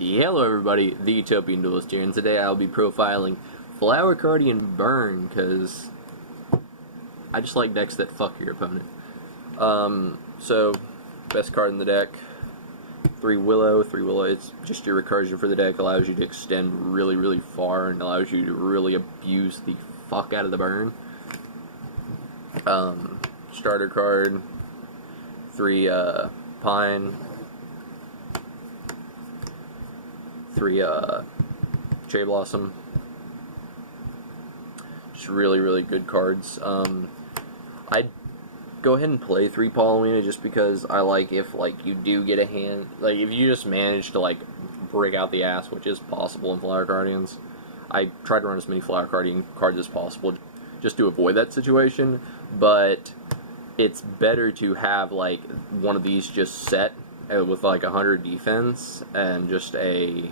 Hello everybody, the Utopian Duelist here, and today I'll be profiling Flower Cardian Burn, because I just like decks that fuck your opponent. So, best card in the deck, 3 Willow. 3 Willow, it's just your recursion for the deck, allows you to extend really, really far, and allows you to really abuse the fuck out of the burn. Starter card, 3 Pine, 3 Cherry Blossom. Just really, really good cards. I'd go ahead and play 3 Paulina just because I like if you do get a hand, if you just manage to break out the ass, which is possible in Flower Guardians. I try to run as many Flower Guardian cards as possible just to avoid that situation, but it's better to have one of these just set with 100 defense and just a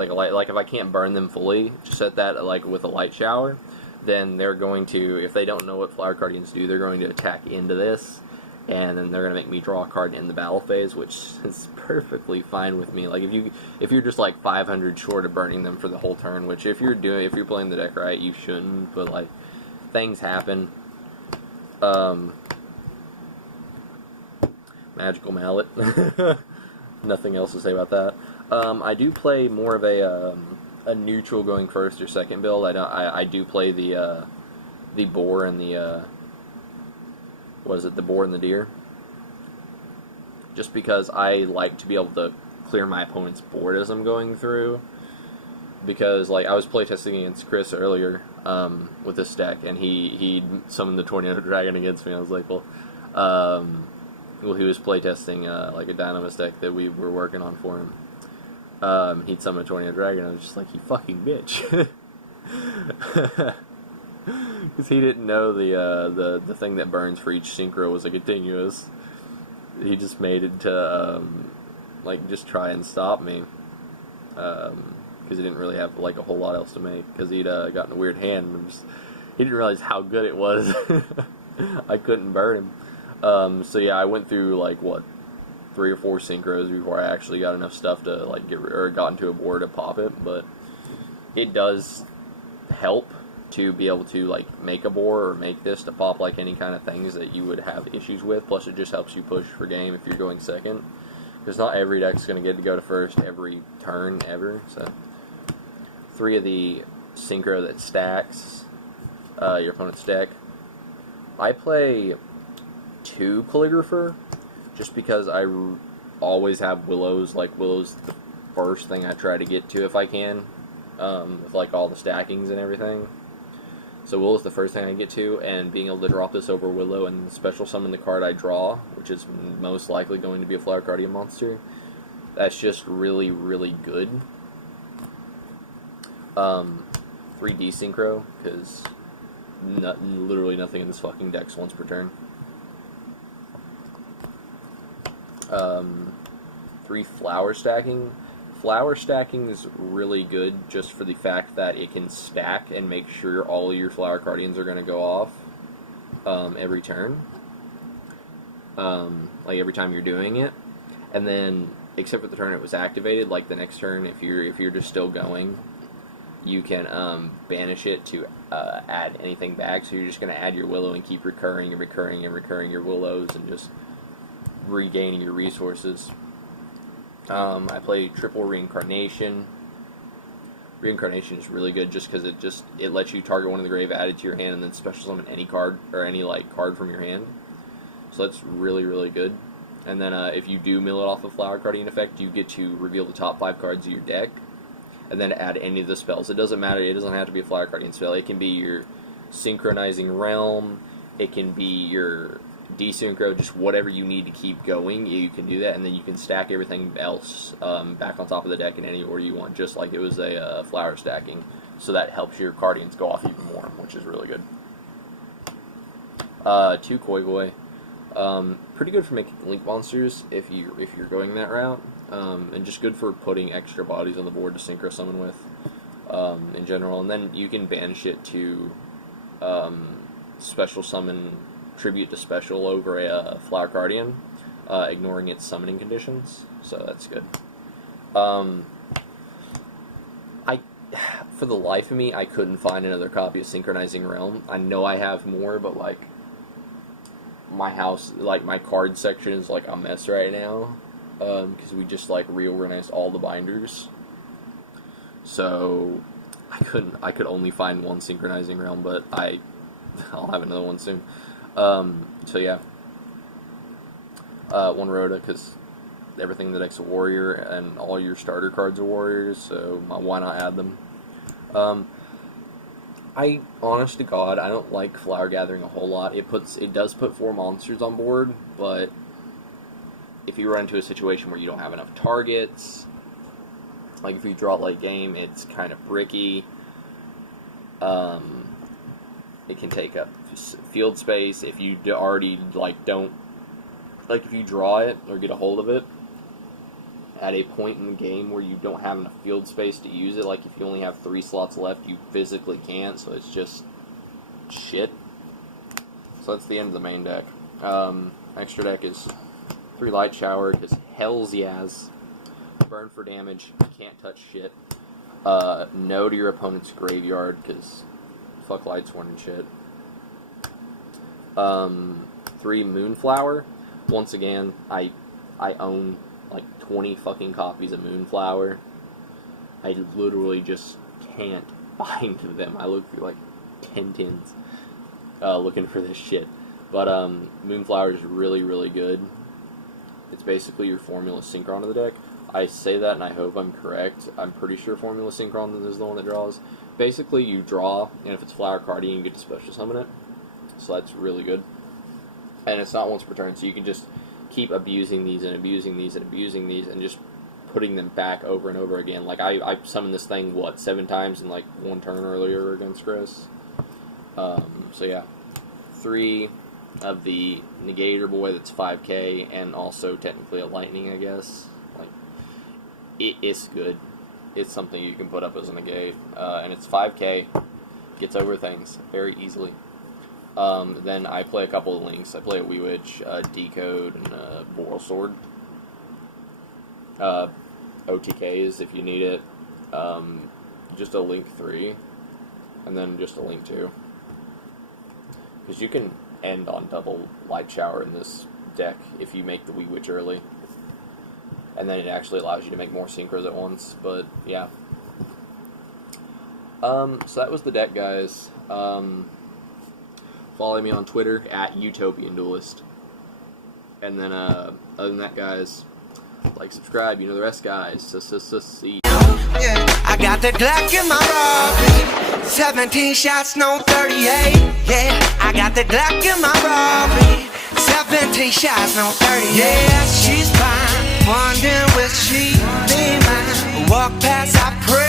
if I can't burn them fully, just set that with a light shower. Then they're going to, if they don't know what Flower Guardians do, they're going to attack into this, and then they're going to make me draw a card in the battle phase, which is perfectly fine with me. If you're just 500 short of burning them for the whole turn, which if you're playing the deck right, you shouldn't, but things happen. Magical Mallet. Nothing else to say about that. I do play more of a neutral going first or second build. I do play the boar and the the boar and the deer, just because I like to be able to clear my opponent's board as I'm going through. Because I was playtesting against Chris earlier with this deck, and he summoned the Tornado Dragon against me. I was like, well, he was playtesting a Dynamis deck that we were working on for him. He'd summon a Tornado Dragon. I was just like, you fucking bitch. Because he didn't know the thing that burns for each synchro was a continuous. He just made it to just try and stop me, because he didn't really have a whole lot else to make, because he'd gotten a weird hand, and he didn't realize how good it was. I couldn't burn him. So yeah, I went through 3 or 4 synchros before I actually got enough stuff to got into a board to pop it. But it does help to be able to make a board or make this to pop any kind of things that you would have issues with. Plus it just helps you push for game if you're going second, because not every deck's going to get to go to first every turn ever. So 3 of the synchro that stacks your opponent's deck. I play 2 Calligrapher, just because I always have Willows. Willow's the first thing I try to get to if I can, with all the stackings and everything. So Willow's the first thing I get to, and being able to drop this over Willow and special summon the card I draw, which is most likely going to be a Flower Guardian monster, that's just really, really good. 3D Synchro, because literally nothing in this fucking deck's once per turn. 3 Flower Stacking. Flower Stacking is really good just for the fact that it can stack and make sure all of your Flower Guardians are going to go off every turn. Every time you're doing it. And then, except for the turn it was activated, the next turn, if you're just still going, you can banish it to add anything back. So you're just going to add your Willow and keep recurring and recurring and recurring your Willows and just regaining your resources. I play triple Reincarnation. Reincarnation is really good just because it lets you target one in the grave, add it to your hand, and then special summon any card or any card from your hand. So that's really, really good. And then if you do mill it off a Flower Guardian effect, you get to reveal the top 5 cards of your deck, and then add any of the spells. It doesn't matter. It doesn't have to be a Flower Guardian spell. It can be your Synchronizing Realm. It can be your Desynchro, just whatever you need to keep going, you can do that, and then you can stack everything else back on top of the deck in any order you want, just like it was a flower stacking. So that helps your Cardians go off even more, which is really good. 2 Koi Koi. Pretty good for making link monsters if you're going that route, and just good for putting extra bodies on the board to synchro summon with in general. And then you can banish it to special summon tribute to special over a Flower Guardian, ignoring its summoning conditions, so that's good. for the life of me, I couldn't find another copy of Synchronizing Realm. I know I have more, but, like, my house, like, my card section is, like, a mess right now, because we just, like, reorganized all the binders. So, I could only find one Synchronizing Realm, but I'll have another one soon. So yeah. One Rhoda, because everything in the deck's a warrior, and all your starter cards are warriors, so why not add them? Honest to God, I don't like Flower Gathering a whole lot. It does put 4 monsters on board, but if you run into a situation where you don't have enough targets, like if you draw late game, it's kind of bricky. It can take up field space if you already if you draw it or get a hold of it at a point in the game where you don't have enough field space to use it, like if you only have 3 slots left, you physically can't, so it's just shit. So that's the end of the main deck. Extra deck is 3 Light Shower, because hells yes. Burn for damage, can't touch shit. No to your opponent's graveyard, because fuck Lightsworn and shit. 3 Moonflower. Once again, I own like 20 fucking copies of Moonflower. I literally just can't find them. I look through like 10 tins looking for this shit. But Moonflower is really, really good. It's basically your Formula Synchron of the deck. I say that and I hope I'm correct. I'm pretty sure Formula Synchron is the one that draws. Basically, you draw, and if it's Flower Cardian, you get to special summon it. So that's really good. And it's not once per turn, so you can just keep abusing these and abusing these and abusing these and just putting them back over and over again. Like, I summoned this thing, 7 times in, like, 1 turn earlier against Chris. So, yeah. 3 of the Negator Boy that's 5k, and also technically a Lightning, I guess. Like, it's good. It's something you can put up as a negate. And it's 5k. Gets over things very easily. Then I play a couple of links. I play a Wee Witch, Decode, and a Boral Sword. OTKs if you need it. Just a Link 3. And then just a Link 2. Because you can end on double Light Shower in this deck if you make the Wee Witch early. And then it actually allows you to make more synchros at once. But, yeah. So that was the deck, guys. Follow me on Twitter at Utopian Duelist. And then, other than that, guys, like, subscribe, you know the rest, guys. See. Yeah, I got the Glock in my Robbie. 17 shots, no 38. Yeah, I got the Glock in my Robbie. 17 shots, no 38. Yeah, she's fine. Wondering will she be mine? Walk past, I pray.